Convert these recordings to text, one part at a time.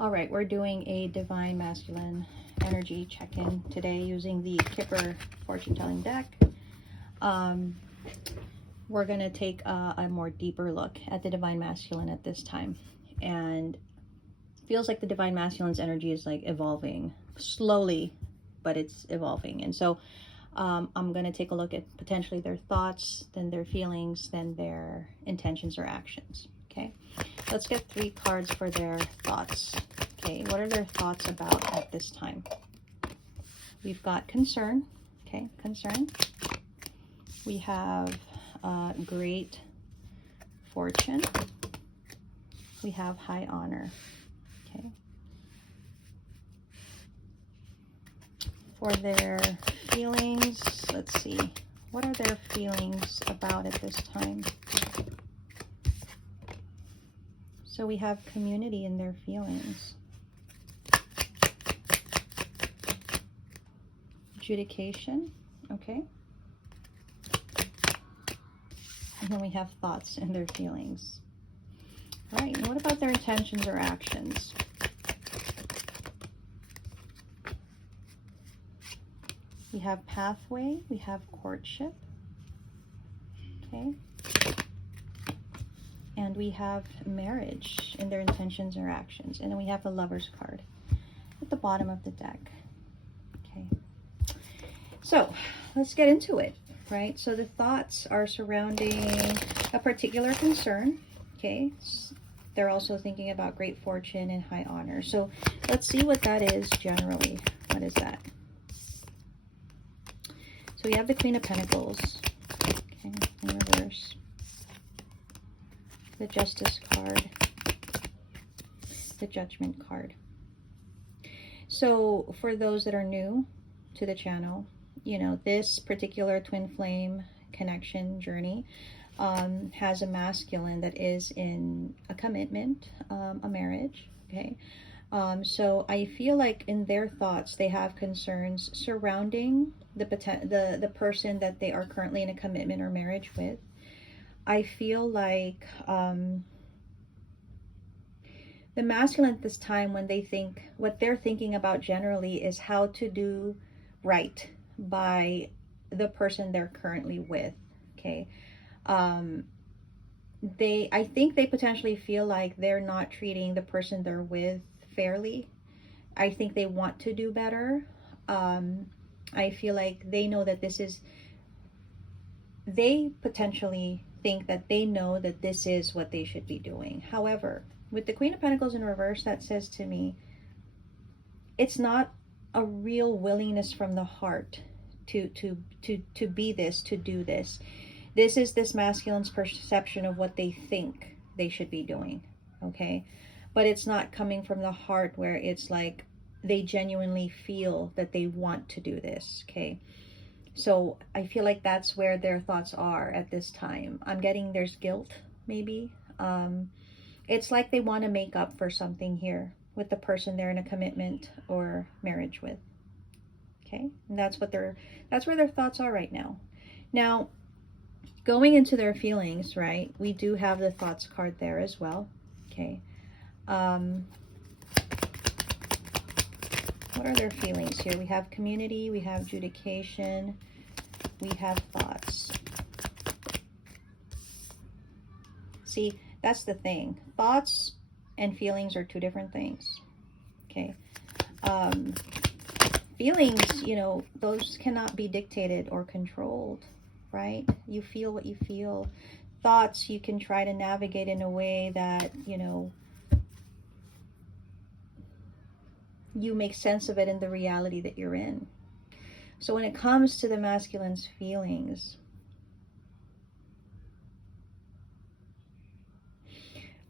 All right, we're doing a Divine Masculine energy check-in today using the Kipper fortune telling deck. We're going to take a more deeper look at the Divine Masculine at this time. And it feels like the Divine Masculine's energy is like evolving slowly, but it's evolving. And so I'm going to take a look at potentially their thoughts, then their feelings, then their intentions or actions. Okay, let's get 3 cards for their thoughts. Okay, what are their thoughts about at this time? We've got concern. Okay, concern. We have great fortune. We have high honor. Okay. For their feelings, let's see. What are their feelings about at this time? So we have community in their feelings. Adjudication, okay. And then we have thoughts in their feelings. All right, and what about their intentions or actions? We have pathway, we have courtship, okay. And we have marriage in their intentions or actions. And then we have the Lover's card at the bottom of the deck. Okay. So let's get into it, right? So the thoughts are surrounding a particular concern. Okay. They're also thinking about great fortune and high honor. So let's see what that is generally. What is that? So we have the Queen of Pentacles. Okay, in reverse. The Justice card, the Judgment card. So for those that are new to the channel, you know, this particular twin flame connection journey has a masculine that is in a commitment, a marriage, okay? So I feel like in their thoughts, they have concerns surrounding the person that they are currently in a commitment or marriage with. I feel like the masculine at this time, when they think, what they're thinking about generally is how to do right by the person they're currently with, okay? I think they potentially feel like they're not treating the person they're with fairly. I think they want to do better. I feel like they know that they potentially think that they know that this is what they should be doing. However, with the Queen of Pentacles in reverse, that says to me, it's not a real willingness from the heart to be this, to do this. This is this masculine's perception of what they think they should be doing, okay? But it's not coming from the heart where it's like they genuinely feel that they want to do this, okay? So I feel like that's where their thoughts are at this time. I'm getting there's guilt, maybe. It's like they want to make up for something here with the person they're in a commitment or marriage with. Okay, and that's where their thoughts are right now. Now, going into their feelings, right? We do have the thoughts card there as well. Okay. What are their feelings here? We have community, we have adjudication, we have thoughts. See, that's the thing. Thoughts and feelings are 2 different things. Okay. Feelings, you know, those cannot be dictated or controlled, right? You feel what you feel. Thoughts, you can try to navigate in a way that, you know, you make sense of it in the reality that you're in. So when it comes to the masculine's feelings,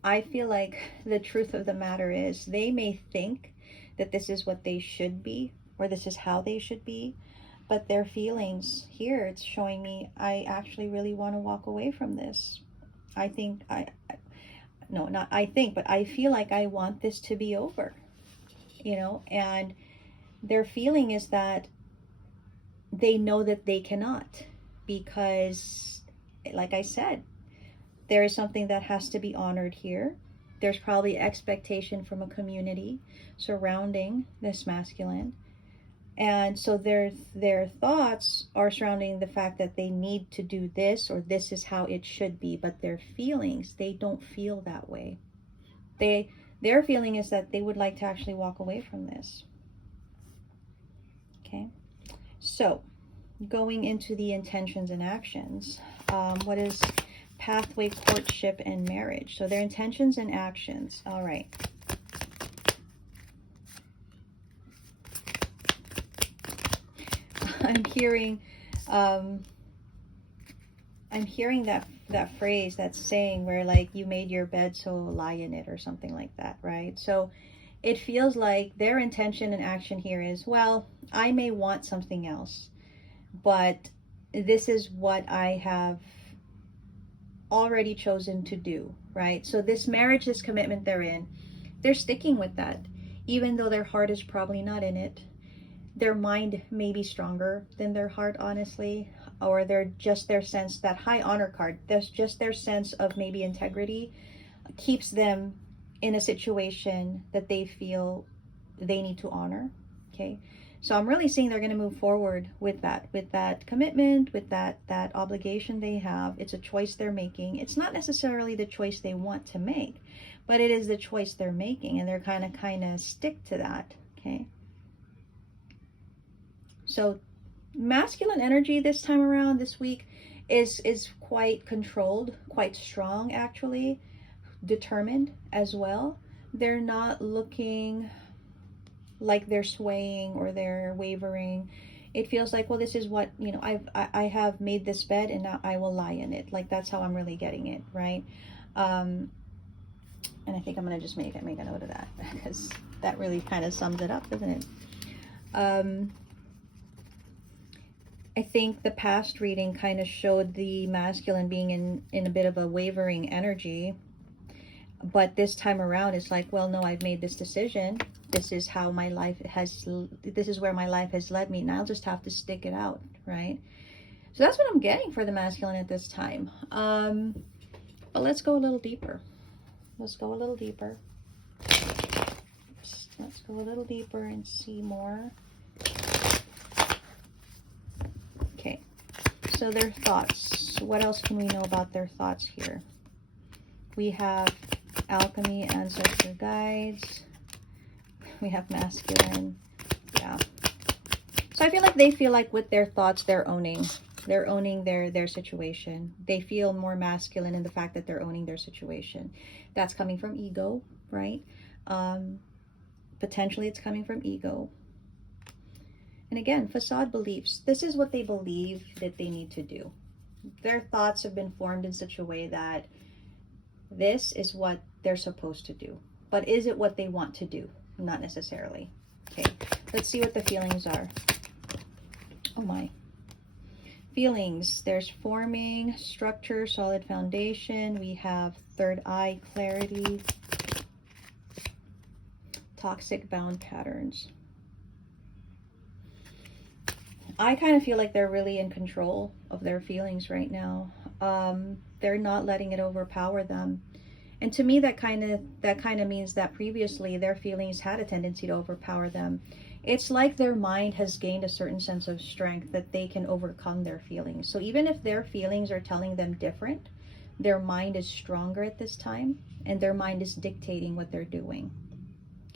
I feel like the truth of the matter is they may think that this is what they should be, or this is how they should be, but their feelings here, it's showing me, I actually really want to walk away from this. I think, no, not I think, but I feel like I want this to be over, you know, and their feeling is that they know that they cannot, because like I said, there is something that has to be honored here. There's probably expectation from a community surrounding this masculine. And so their thoughts are surrounding the fact that they need to do this, or this is how it should be, but their feelings, they don't feel that way. Their feeling is that they would like to actually walk away from this. Okay, so going into the intentions and actions, what is pathway, courtship, and marriage? So their intentions and actions. All right. I'm hearing that phrase that's saying where like you made your bed, so lie in it, or something like that, right? So it feels like their intention and action here is, well, I may want something else, but this is what I have already chosen to do, right? So this marriage, this commitment they're in, they're sticking with that, even though their heart is probably not in it. Their mind may be stronger than their heart, honestly, or they're just their sense, that high honor card, that's just their sense of maybe integrity keeps them in a situation that they feel they need to honor. Okay, so I'm really seeing they're going to move forward with that commitment, with that obligation they have. It's a choice they're making. It's not necessarily the choice they want to make, but it is the choice they're making, and they're kind of stick to that. Okay, so masculine energy this time around, this week, is quite controlled, quite strong, actually, determined as well. They're not looking like they're swaying or they're wavering. It feels like, well, this is what, you know, I have made this bed and now I will lie in it. Like, that's how I'm really getting it, right? And I think I'm gonna just make a note of that, because that really kind of sums it up, doesn't it? I think the past reading kind of showed the masculine being in a bit of a wavering energy, but this time around it's like, well, no, I've made this decision. This is how my life this is where my life has led me, and I'll just have to stick it out, right? So that's what I'm getting for the masculine at this time. But let's go a little deeper. Let's go a little deeper. Let's go a little deeper and see more. Okay, so their thoughts. What else can we know about their thoughts here? We have alchemy, ancestor guides. We have masculine. Yeah. So I feel like they feel like with their thoughts, they're owning their situation. They feel more masculine in the fact that they're owning their situation. That's coming from ego, right? Potentially it's coming from ego. And again, facade beliefs. This is what they believe that they need to do. Their thoughts have been formed in such a way that this is what they're supposed to do. But is it what they want to do? Not necessarily. Okay, let's see what the feelings are. Oh my. Feelings. There's forming, structure, solid foundation. We have third eye, clarity, toxic bound patterns. I kind of feel like they're really in control of their feelings right now. They're not letting it overpower them. And to me, that kind of means that previously their feelings had a tendency to overpower them. It's like their mind has gained a certain sense of strength that they can overcome their feelings. So even if their feelings are telling them different, their mind is stronger at this time, and their mind is dictating what they're doing.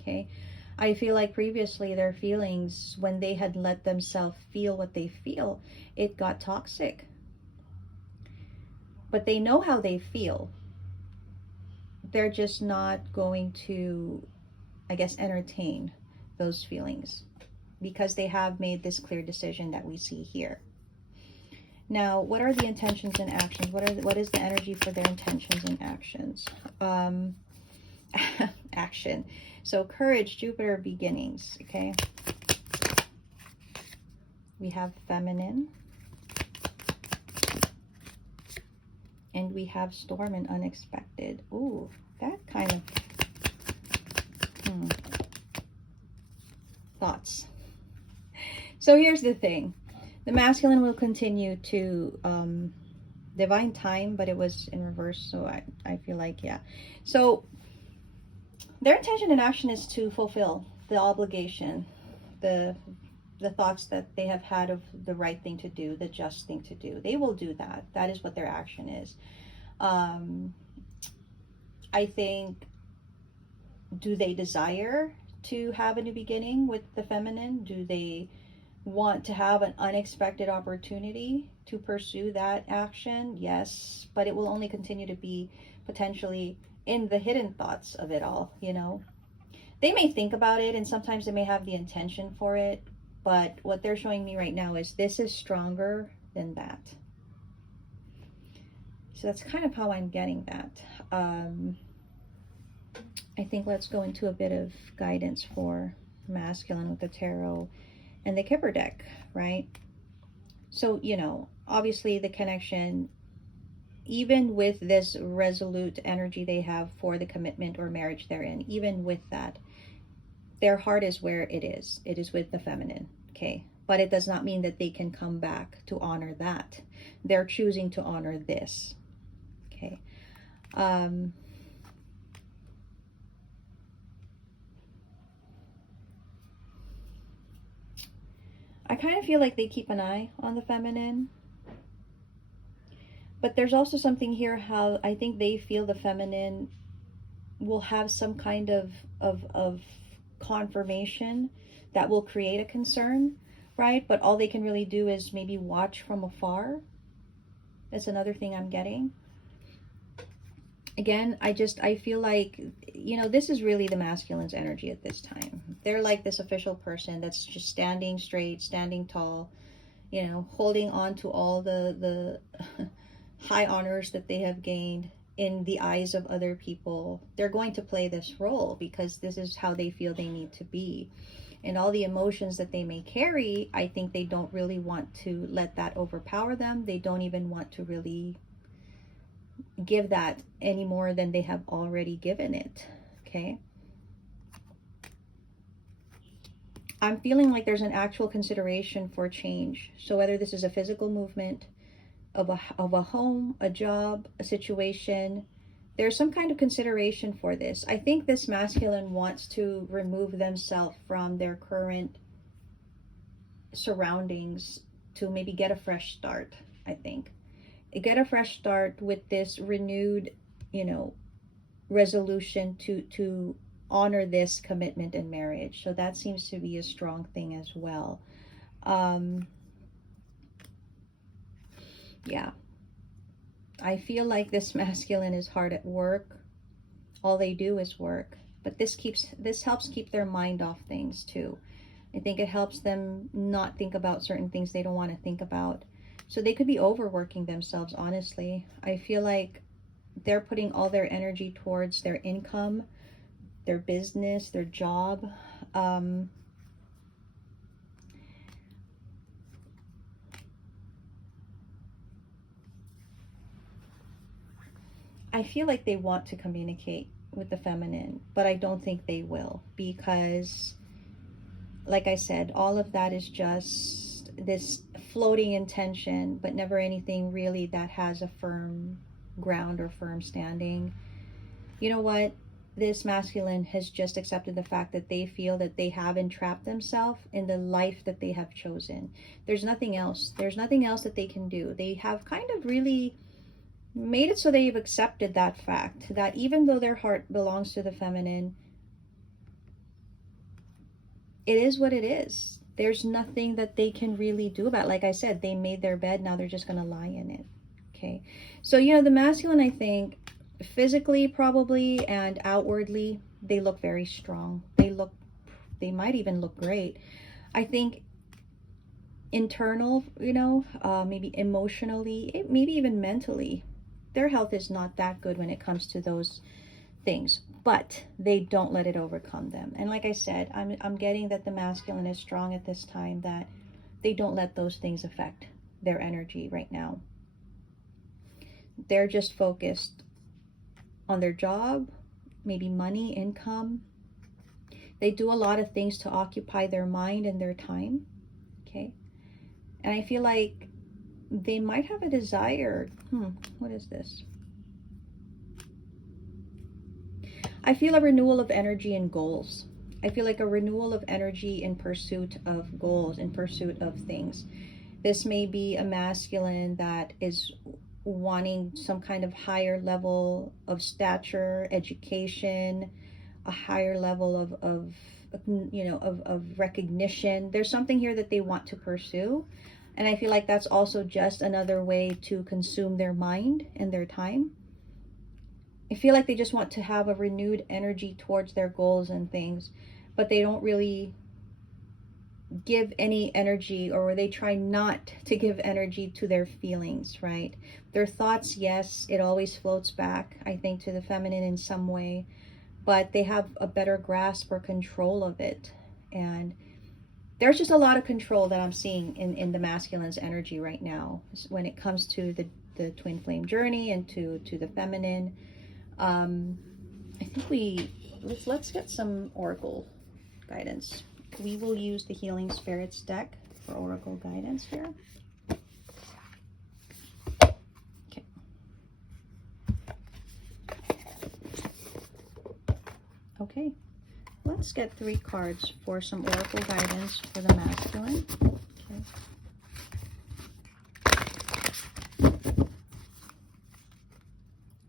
Okay? I feel like previously their feelings, when they had let themselves feel what they feel, it got toxic. But they know how they feel. They're just not going to, I guess, entertain those feelings because they have made this clear decision that we see here. Now, what are the intentions and actions? What is the energy for their intentions and actions? Action. So courage, Jupiter, beginnings, okay? We have feminine. And we have storm and unexpected. Ooh, that kind of thoughts. So here's the thing. The masculine will continue to divine time, but it was in reverse, so I feel like, yeah. So Their intention and action is to fulfill the obligation, the the thoughts that they have had of the right thing to do, the just thing to do. They will do that. That is what their action is. Um, I think, do they desire to have a new beginning with the feminine? Do they want to have an unexpected opportunity to pursue that action? Yes, but it will only continue to be potentially in the hidden thoughts of it all, you know? They may think about it and sometimes they may have the intention for it, but what they're showing me right now is this is stronger than that. So that's kind of how I'm getting that. I think let's go into a bit of guidance for masculine with the tarot and the Kipper deck, right? So, you know, obviously the connection, even with this resolute energy they have for the commitment or marriage they're in, even with that, their heart is where it is. It is with the feminine, okay? But it does not mean that they can come back to honor that. They're choosing to honor this, okay? I kind of feel like they keep an eye on the feminine. But there's also something here how I think they feel the feminine will have some kind of confirmation that will create a concern, right? But all they can really do is maybe watch from afar. That's another thing I'm getting. Again, I feel like, you know, this is really the masculine's energy at this time. They're like this official person that's just standing straight, standing tall, you know, holding on to all the high honors that they have gained in the eyes of other people. They're going to play this role because this is how they feel they need to be. And all the emotions that they may carry, I think they don't really want to let that overpower them. They don't even want to really give that any more than they have already given it, okay? I'm feeling like there's an actual consideration for change. So whether this is a physical movement of a home, a job, a situation, there's some kind of consideration for this. I think this masculine wants to remove themselves from their current surroundings to maybe get a fresh start, I think. Get a fresh start with this renewed, you know, resolution to honor this commitment in marriage. So that seems to be a strong thing as well. Yeah. I feel like this masculine is hard at work. All they do is work. But this helps keep their mind off things too. I think it helps them not think about certain things they don't want to think about. So they could be overworking themselves, honestly. I feel like they're putting all their energy towards their income, their business, their job. I feel like they want to communicate with the feminine, but I don't think they will because, like I said, all of that is just this floating intention, but never anything really that has a firm ground or firm standing. You know what? This masculine has just accepted the fact that they feel that they have entrapped themselves in the life that they have chosen. There's nothing else. There's nothing else that they can do. They have kind of really made it so they've accepted that fact that even though their heart belongs to the feminine, it is what it is. There's nothing that they can really do about it. Like I said, they made their bed, now they're just going to lie in it. Okay. So, you know, the masculine, I think, physically probably and outwardly, they look very strong. They might even look great. I think internal, you know, maybe emotionally, maybe even mentally, their health is not that good when it comes to those things, but they don't let it overcome them. And like I said, I'm getting that the masculine is strong at this time, that they don't let those things affect their energy right now. They're just focused on their job, maybe money, income. They do a lot of things to occupy their mind and their time, okay? And I feel like they might have a desire, what is this? I feel a renewal of energy and goals. I feel like a renewal of energy in pursuit of goals, in pursuit of things. This may be a masculine that is wanting some kind of higher level of stature, education, a higher level of of recognition. There's something here that they want to pursue. And I feel like that's also just another way to consume their mind and their time. I feel like they just want to have a renewed energy towards their goals and things, but they don't really give any energy, or they try not to give energy to their feelings, right? Their thoughts, yes, it always floats back, I think, to the feminine in some way, but they have a better grasp or control of it. And there's just a lot of control that I'm seeing in the masculine's energy right now when it comes to the twin flame journey and to the feminine. I think let's get some oracle guidance. We will use the Healing Spirits deck for oracle guidance here. Okay. Okay. Let's get 3 cards for some oracle guidance for the masculine. Okay.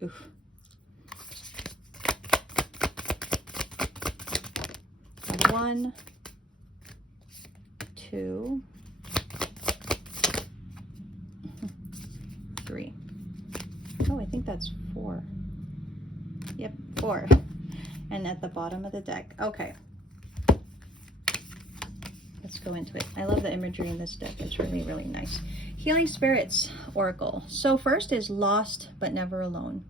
Oof. 1, 2, 3. Oh, I think that's 4. Yep, 4. And at the bottom of the deck. Okay. Let's go into it. I love the imagery in this deck. It's really, really nice. Healing Spirits Oracle. So first is lost but never alone.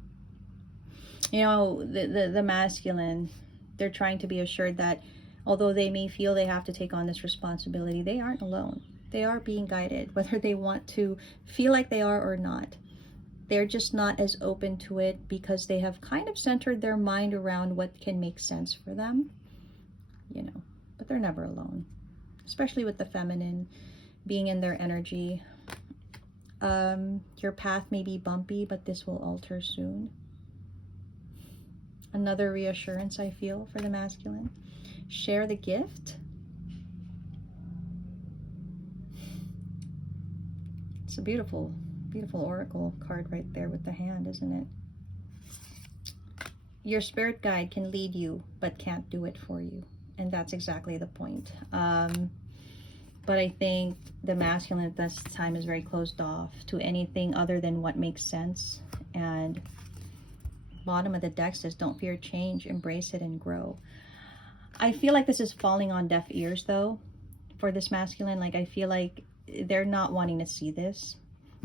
You know, the masculine, they're trying to be assured that although they may feel they have to take on this responsibility, they aren't alone. They are being guided, whether they want to feel like they are or not. They're just not as open to it because they have kind of centered their mind around what can make sense for them, you know, but they're never alone, especially with the feminine being in their energy. Your path may be bumpy, but this will alter soon. Another reassurance I feel for the masculine. Share the gift. It's a beautiful, beautiful oracle card right there with the hand, isn't it? Your spirit guide can lead you, but can't do it for you. And that's exactly the point. But I think the masculine at this time is very closed off to anything other than what makes sense. And bottom of the deck says, don't fear change, embrace it and grow. I feel like this is falling on deaf ears though, for this masculine. Like, I feel like they're not wanting to see this.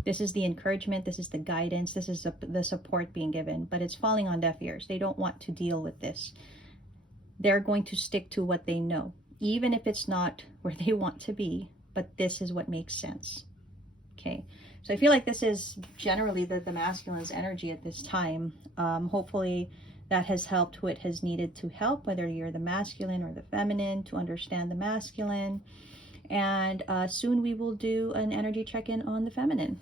This is the encouragement, this is the guidance, this is the support being given, but it's falling on deaf ears. They don't want to deal with this. They're going to stick to what they know, even if it's not where they want to be, but this is what makes sense. Okay, so I feel like this is generally the masculine's energy at this time. Hopefully that has helped who it has needed to help, whether you're the masculine or the feminine, to understand the masculine. And soon we will do an energy check-in on the feminine.